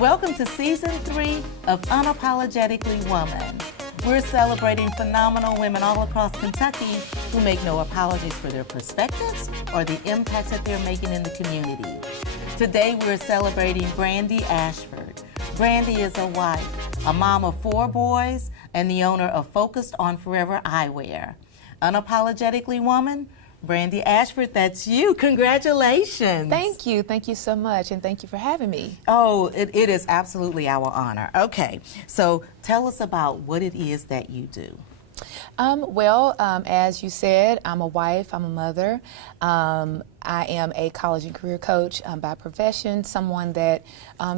Welcome to Season 3 of Unapologetically Woman. We're celebrating phenomenal women all across Kentucky who make no apologies for their perspectives or the impacts that they're making in the community. Today we're celebrating Brandy Ashford. Brandy is a wife, a mom of 4 boys, and the owner of Focused on Forever Eyewear. Unapologetically Woman, Brandy Ashford, that's you. Congratulations. Thank you. Thank you so much, and thank you for having me. Oh, it is absolutely our honor. Okay, so tell us about what it is that you do. As you said, I'm a wife, I'm a mother. I am a college and career coach by profession, someone that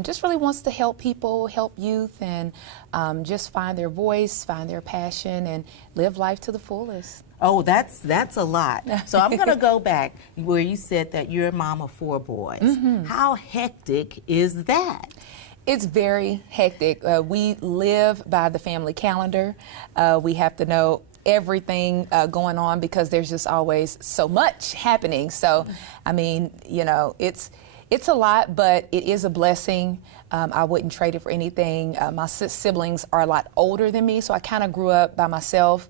just really wants to help people, help youth, and just find their voice, find their passion, and live life to the fullest. Oh, that's a lot. So I'm going to go back where you said that you're a mom of 4 boys. Mm-hmm. How hectic is that? It's very hectic. We live by the family calendar. We have to know everything going on because there's just always so much happening. So, I mean, you know, it's a lot, but it is a blessing. I wouldn't trade it for anything. My siblings are a lot older than me, so I kind of grew up by myself.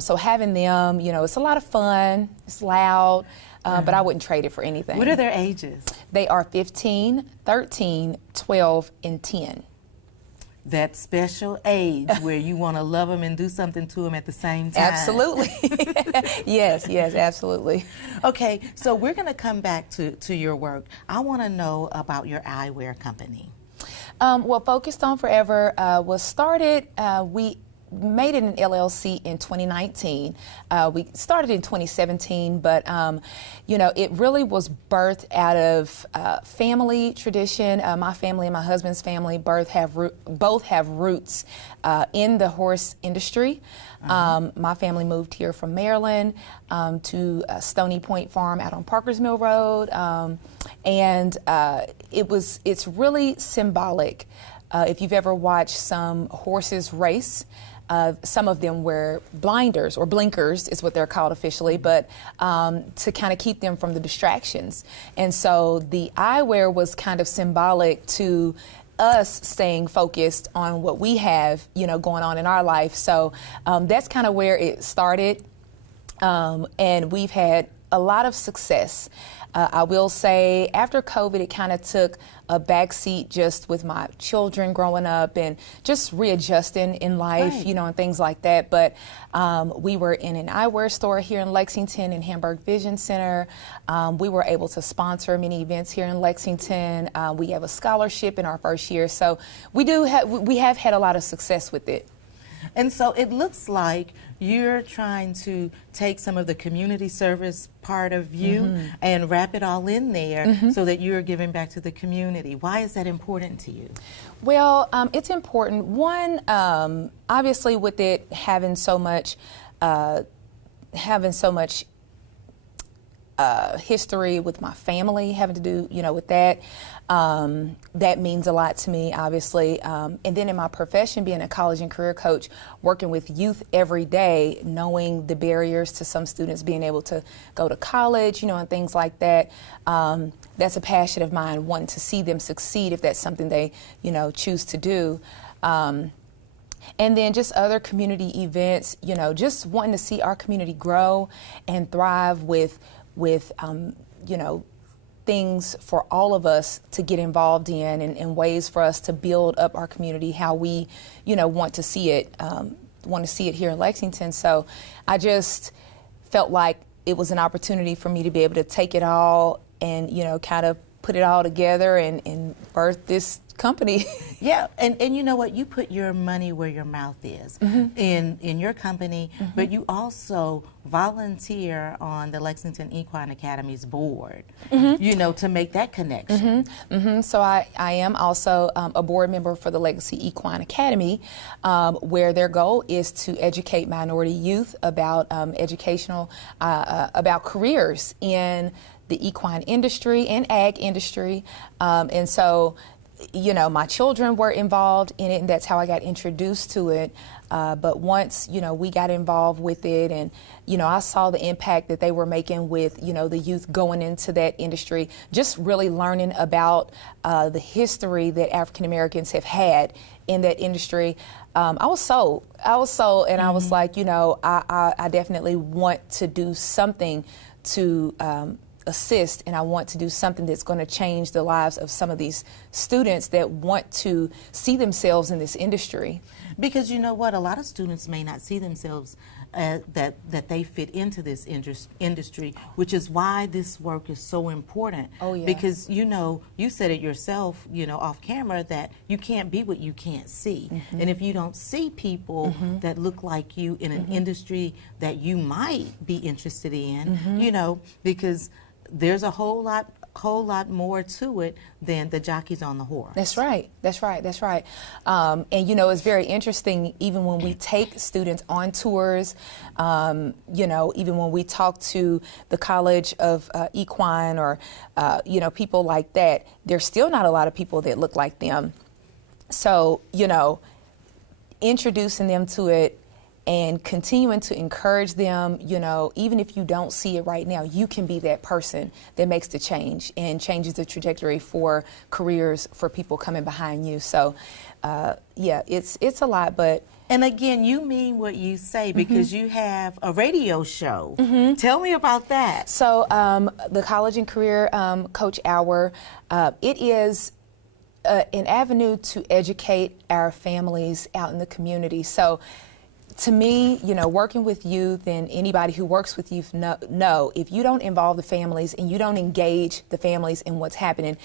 So having them, you know, it's a lot of fun, it's loud, but I wouldn't trade it for anything. What are their ages? They are 15, 13, 12, and 10. That special age where you want to love them and do something to them at the same time. Absolutely. Yes, absolutely. Okay, so we're going to come back to your work. I want to know about your eyewear company. Focused on Forever was started, we made it an LLC in 2019. We started in 2017, but you know, it really was birthed out of family tradition. My family and my husband's family both have roots in the horse industry. My family moved here from Maryland to Stony Point Farm out on Parkers Mill Road, and it's really symbolic. If you've ever watched some horses race, some of them wear blinders or blinkers is what they're called officially, but to kind of keep them from the distractions. And so the eyewear was kind of symbolic to us staying focused on what we have, you know, going on in our life. So that's kind of where it started, and we've had a lot of success. I will say after COVID, it kind of took a backseat just with my children growing up and just readjusting in life, right, you know, and things like that. But we were in an eyewear store here in Lexington in Hamburg Vision Center. We were able to sponsor many events here in Lexington. We have a scholarship in our first year. So we have had a lot of success with it. And so it looks like you're trying to take some of the community service part of you and wrap it all in there so that you're giving back to the community. Why is that important to you? Well, it's important. One, obviously with it having so much history with my family, having to do, you know, with that. That means a lot to me, obviously. And then in my profession, being a college and career coach, working with youth every day, knowing the barriers to some students being able to go to college, you know, and things like that. That's a passion of mine, wanting to see them succeed if that's something they, you know, choose to do. And then just other community events, you know, just wanting to see our community grow and thrive with you know, things for all of us to get involved in and ways for us to build up our community how we, you know, want to see it here in Lexington. So I just felt like it was an opportunity for me to be able to take it all and, you know, kind of put it all together and birth this company. Yeah, and you know what? You put your money where your mouth is in your company, but you also volunteer on the Lexington Equine Academy's board, you know, to make that connection. So I am also a board member for the Legacy Equine Academy, where their goal is to educate minority youth about about careers in the equine industry and ag industry, and so you know, my children were involved in it, and that's how I got introduced to it. But once, you know, we got involved with it, and, you know, I saw the impact that they were making with, you know, the youth going into that industry, just really learning about the history that African Americans have had in that industry. I was sold, and I was like, you know, I definitely want to do something to assist, and I want to do something that's going to change the lives of some of these students that want to see themselves in this industry. Because you know what, a lot of students may not see themselves that they fit into this industry, which is why this work is so important. Oh, yeah. Because, you know, you said it yourself, you know, off camera, that you can't be what you can't see. And if you don't see people that look like you in an industry that you might be interested in, you know, because there's a whole lot more to it than the jockeys on the horse. That's right. And you know, it's very interesting, even when we take students on tours, you know, even when we talk to the College of Equine or, you know, people like that, there's still not a lot of people that look like them. So, you know, introducing them to it and continuing to encourage them, you know, even if you don't see it right now, you can be that person that makes the change and changes the trajectory for careers for people coming behind you. So, yeah, it's a lot, but. And again, you mean what you say, because you have a radio show. Tell me about that. So, the College and Career Coach Hour, it is an avenue to educate our families out in the community. So, to me, you know, working with youth and anybody who works with youth know if you don't involve the families and you don't engage the families in what's happening,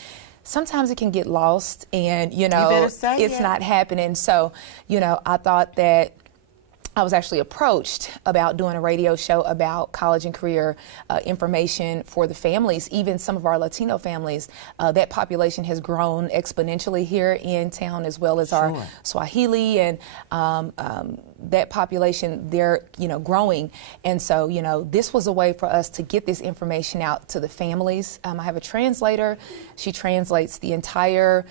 sometimes it can get lost, and, you know, it's not happening. So, you know, I thought that I was actually approached about doing a radio show about college and career information for the families, even some of our Latino families. That population has grown exponentially here in town, as well as our Swahili, and that population, they're, you know, growing. And so, you know, this was a way for us to get this information out to the families. I have a translator. She translates the entire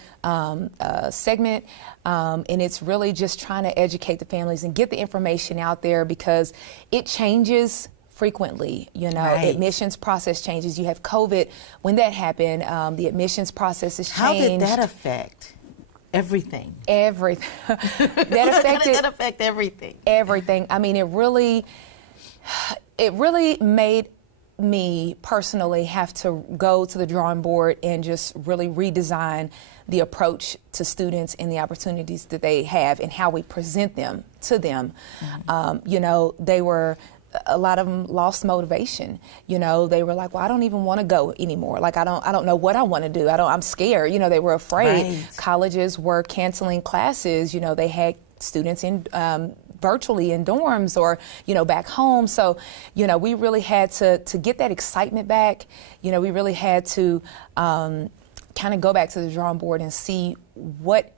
segment, and it's really just trying to educate the families and get the information out there, because it changes frequently. You know, admissions process changes. You have COVID. When that happened, the admissions process has changed. How did that affect everything? Everything. That affect everything. Everything. I mean, it really made me personally have to go to the drawing board and just really redesign the approach to students and the opportunities that they have and how we present them to them. You know, a lot of them lost motivation. You know, they were like, well, I don't even want to go anymore. Like, I don't know what I want to do. I'm scared. You know, they were afraid. Colleges were canceling classes. You know, they had students in virtually in dorms or, you know, back home. So, you know, we really had to get that excitement back. You know, we really had to kind of go back to the drawing board and see what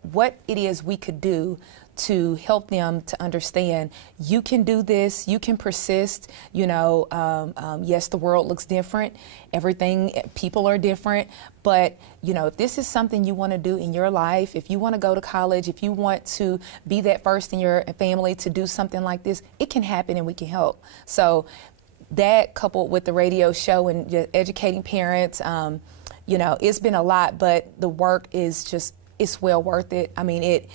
it is we could do to help them to understand you can do this, you can persist. You know, yes, the world looks different. People are different. But, you know, if this is something you want to do in your life, if you want to go to college, if you want to be that first in your family to do something like this, it can happen and we can help. So that, coupled with the radio show and just educating parents, you know, it's been a lot, but the work is just, it's well worth it. I mean, it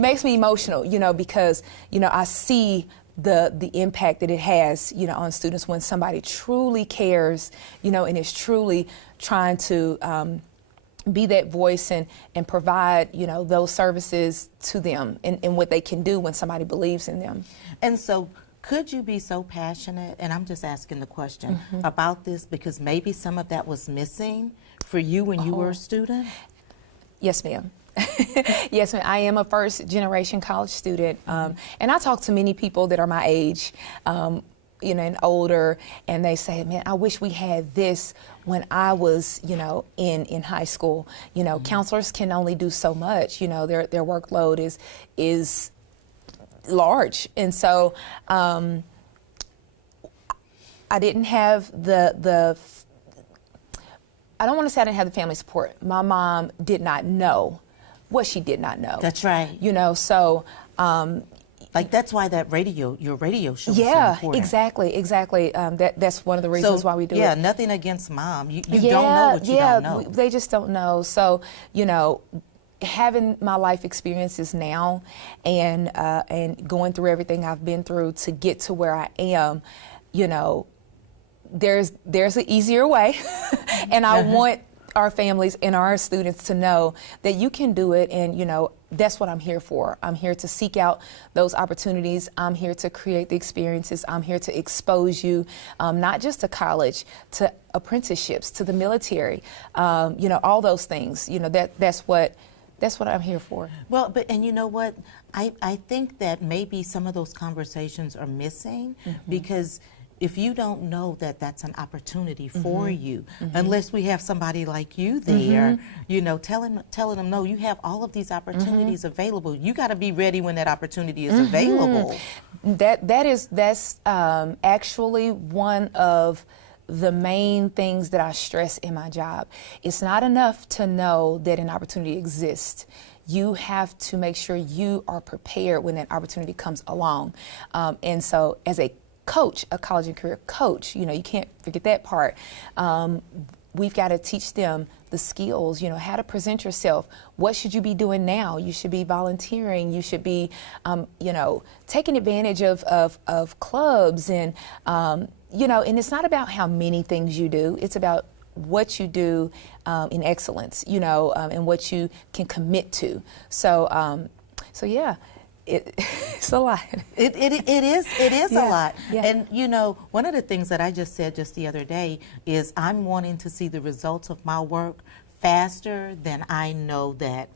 makes me emotional, you know, because, you know, I see the impact that it has, you know, on students when somebody truly cares, you know, and is truly trying to be that voice and provide, you know, those services to them and what they can do when somebody believes in them. And so, could you be so passionate, and I'm just asking the question, about this because maybe some of that was missing for you when you were a student? Yes, ma'am. Yes, ma'am. I am a first-generation college student, and I talk to many people that are my age, you know, and older, and they say, man, I wish we had this when I was, you know, in high school. You know, counselors can only do so much. You know, their workload is large, and so I didn't have I don't want to say I didn't have the family support. My mom did not know what she did not know. That's right. You know, so. Like, that's why your radio show is so Yeah, important. exactly. That's one of the reasons why we do it. Yeah, nothing against mom. You don't know what you don't know. They just don't know. So, you know, having my life experiences now and going through everything I've been through to get to where I am, you know, there's an easier way. And I want our families and our students to know that you can do it, and you know, that's what I'm here for. I'm here to seek out those opportunities. I'm here to create the experiences. I'm here to expose you, not just to college, to apprenticeships, to the military, you know, all those things. You know, that's what I'm here for. Well, and you know what? I think that maybe some of those conversations are missing because if you don't know that that's an opportunity for you, unless we have somebody like you there, you know, telling them, no, you have all of these opportunities available. You got to be ready when that opportunity is available. That's actually one of the main things that I stress in my job. It's not enough to know that an opportunity exists. You have to make sure you are prepared when that opportunity comes along. And so as a coach, a college and career coach, you know, you can't forget that part. We've got to teach them the skills, you know, how to present yourself. What should you be doing now? You should be volunteering. You should be, you know, taking advantage of clubs and, you know, and it's not about how many things you do. It's about what you do in excellence, you know, and what you can commit to. So yeah. It's a lot. It is a lot. Yeah. And you know, one of the things that I just said just the other day is I'm wanting to see the results of my work faster than I know that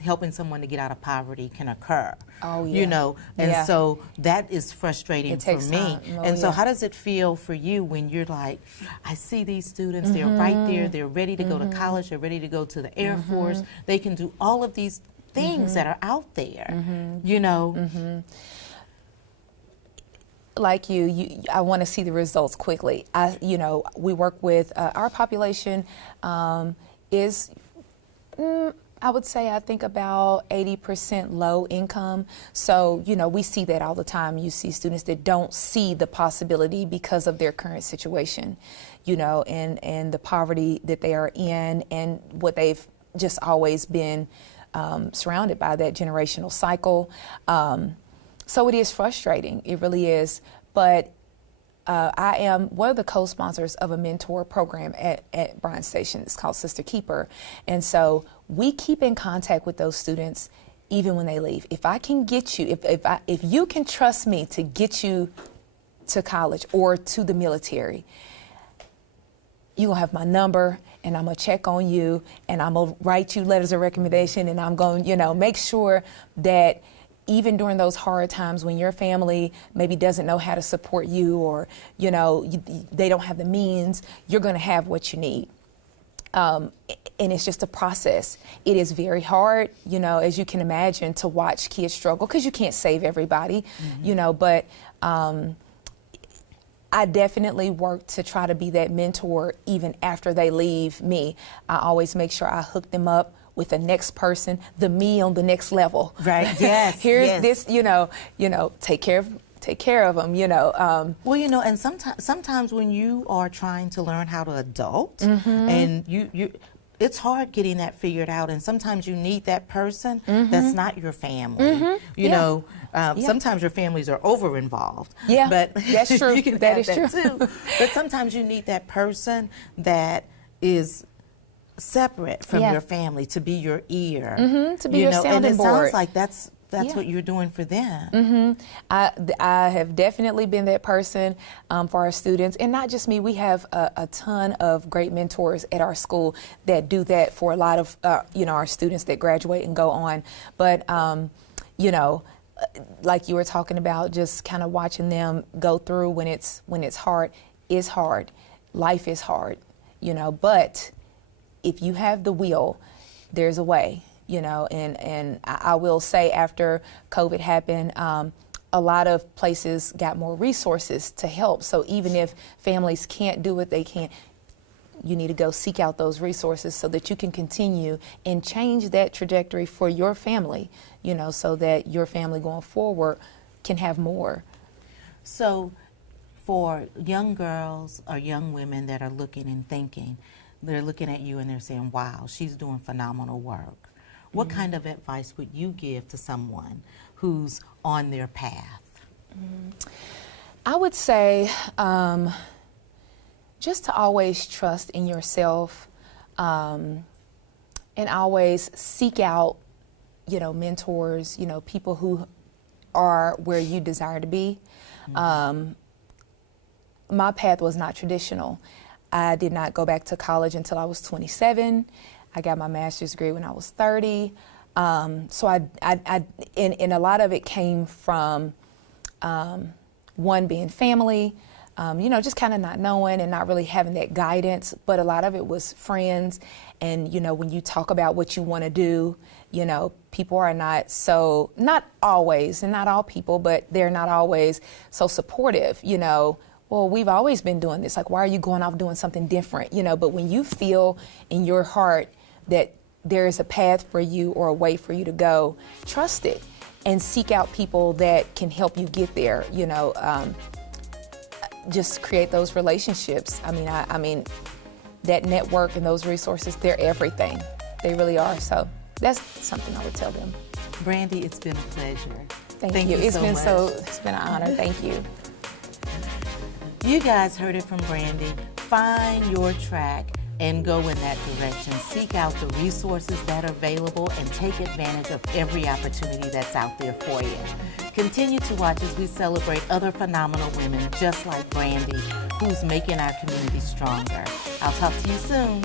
helping someone to get out of poverty can occur. Oh, yeah. You know, and so that is frustrating for me. Time. Oh, and so how does it feel for you when you're like, I see these students, they're right there, they're ready to go to college, they're ready to go to the Air Force, they can do all of these things that are out there, you know. Like I want to see the results quickly. You know, we work with our population is, I would say, I think about 80% low income. So, you know, we see that all the time. You see students that don't see the possibility because of their current situation, you know, and the poverty that they are in and what they've just always been surrounded by, that generational cycle. So it is frustrating, it really is. But I am one of the co-sponsors of a mentor program at Bryan Station. It's called Sister Keeper. And so we keep in contact with those students even when they leave. If I can get you, if you can trust me to get you to college or to the military, you're going to have my number, and I'm going to check on you, and I'm going to write you letters of recommendation, and I'm going to, you know, make sure that even during those hard times when your family maybe doesn't know how to support you, or, you know, they don't have the means, you're going to have what you need. And it's just a process. It is very hard, you know, as you can imagine, to watch kids struggle, because you can't save everybody, you know, but I definitely work to try to be that mentor even after they leave me. I always make sure I hook them up with the next person, the me on the next level. Right. Yes. Here's this, you know, take care of them, you know. Well, you know, and sometimes when you are trying to learn how to adult, and you it's hard getting that figured out, and sometimes you need that person that's not your family. You know, sometimes your families are over involved. Yeah, but that's true. You can that have is that true. too. But sometimes you need that person that is separate from your family, to be your ear, to be your sounding and it board. sounds like that's what you're doing for them. I have definitely been that person for our students, and not just me. We have a ton of great mentors at our school that do that for a lot of you know, our students that graduate and go on. But you know, like you were talking about, just kind of watching them go through when it's hard. It's hard. Life is hard, you know. But if you have the will, there's a way. You know, and I will say, after COVID happened, a lot of places got more resources to help. So even if families can't do it, they can't. you need to go seek out those resources so that you can continue and change that trajectory for your family, you know, so that your family going forward can have more. So for young girls or young women that are looking and thinking, they're looking at you and they're saying, wow, she's doing phenomenal work. What kind of advice would you give to someone who's on their path? I would say just to always trust in yourself, and always seek out, you know, mentors, you know, people who are where you desire to be. My path was not traditional. I did not go back to college until I was 27. I got my master's degree when I was 30. So and a lot of it came from, one, being family, you know, just kind of not knowing and not really having that guidance, but a lot of it was friends. And, you know, when you talk about what you want to do, you know, people are not always, and not all people, but they're not always so supportive, you know. Well, we've always been doing this. Like, why are you going off doing something different? You know, but when you feel in your heart that there is a path for you or a way for you to go, trust it and seek out people that can help you get there, you know. Just create those relationships. I mean, that network and those resources, they're everything. They really are. So that's something I would tell them. Brandy, it's been a pleasure. Thank you. It's been an honor. Thank you. You guys heard it from Brandy. Find your track and go in that direction. Seek out the resources that are available and take advantage of every opportunity that's out there for you. Continue to watch as we celebrate other phenomenal women just like Brandy, who's making our community stronger. I'll talk to you soon.